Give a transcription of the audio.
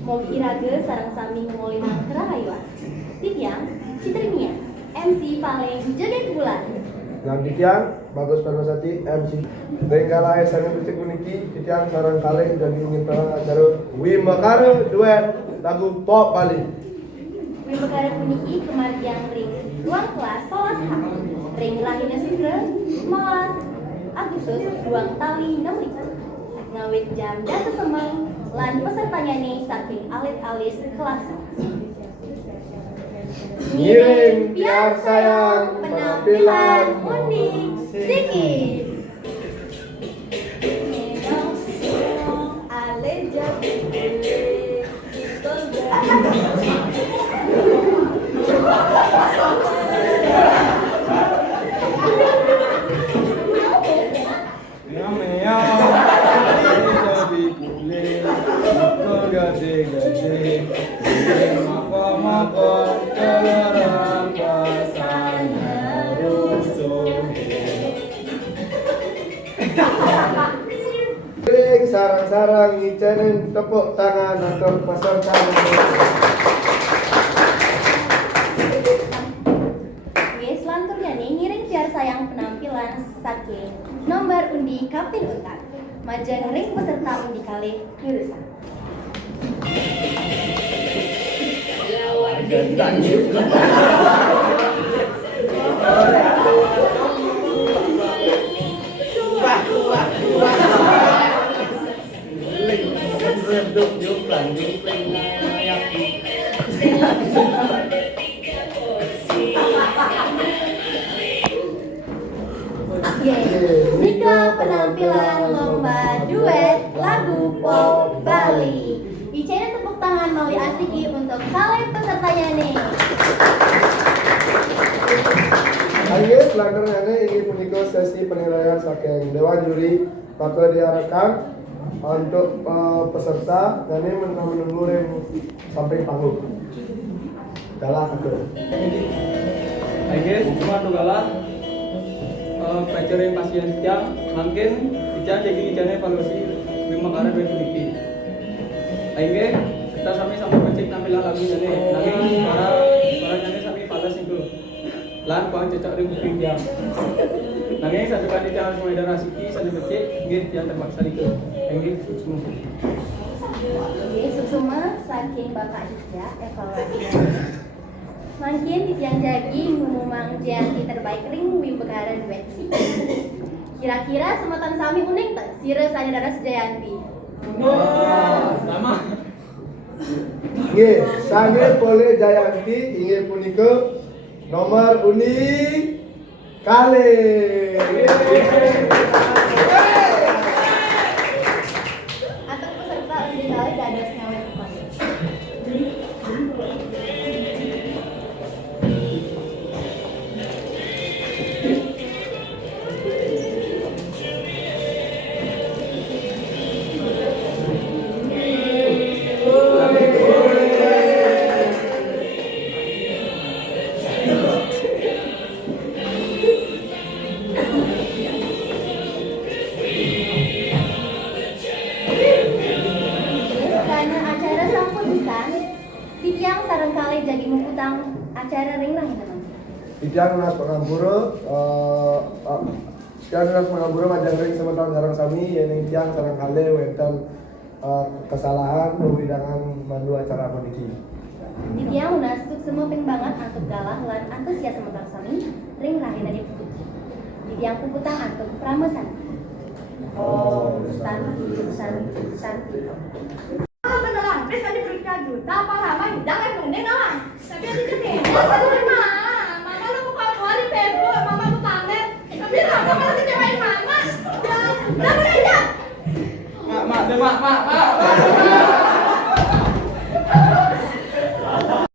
Mogi Iraga sareng sami ngemolinang kerahayuan. Titiang Citrinia MC paling joget bulan. Dan Titiang Bagus Parmasati MC Renggala Esanya Musik Uniki Titiang sarang kali dan ingin terang acara Wimakara duet lagu pop Bali. Wimakara Uniki kemarian ring ruang kelas Solas H. Ring lahirnya Sudra Malas Agustus ruang tali 6 ngawit jam jasa semang lan pesertanya nih saking alit-alit kelas. Ngiring biar sayang penampilan unik Siki. Sarang-sarang ngicarin tepuk tangan untuk peserta. Wes lanturnya nih ngiring biar sayang penampilan saking nomor undi Kapten Untar. Majang ring peserta undi kali jurusan. Nika penampilan lomba duet lagu pop Bali. Icain tepuk tangan Mali Asiki untuk kalian pesertanya nih. Ayo selanjutnya ingin menikah sesi penilaian saking Dewan Juri bakal diarahkan untuk peserta dan ini menunggu yang samping panggung. Galah aku. Oke, semua galah. Pacaran pasien Titiang mungkin Titiang jadi ijane evaluasi Wimakara duet uniki. Oke, kita sama pencet tampilan lagu jane. Nanti suara jane sami padas itu. Lan kuang cocok ring kuping Titiang. Nanti satu kali Titiang harus mulai darah siki satu pencet git yang terpaksa itu. Oke, semua. Oke, sesuma saking Bapak Ija evaluasinya. Mungkin Titiang Jagi ngumumang Jayanti terbaik ring Wimakara duet sih. Kira-kira sematan sami unik tak sira sanidara Jayanti. Sama. Nggih, sange boleh Jayanti ingin punika nomor unik kali. Atau peserta undi kali dados ngawet kepada. Karena acara sampun pisan, Titiang sareng kali jadi mengutang acara ring lah teman. Titiang nas pengambura majang ring sementara sarang sami yang Titiang sarang kali wenten kesalahan perwidangan mandu acara meniki. Titiang unasuk semua ping banget antuk galah lan antusias sementara sami ring lahir dari putih. Titiang puputang antuk pramesan. San. Beneran, besok di periksa juta, apa lama, jangan nunggu, tapi nanti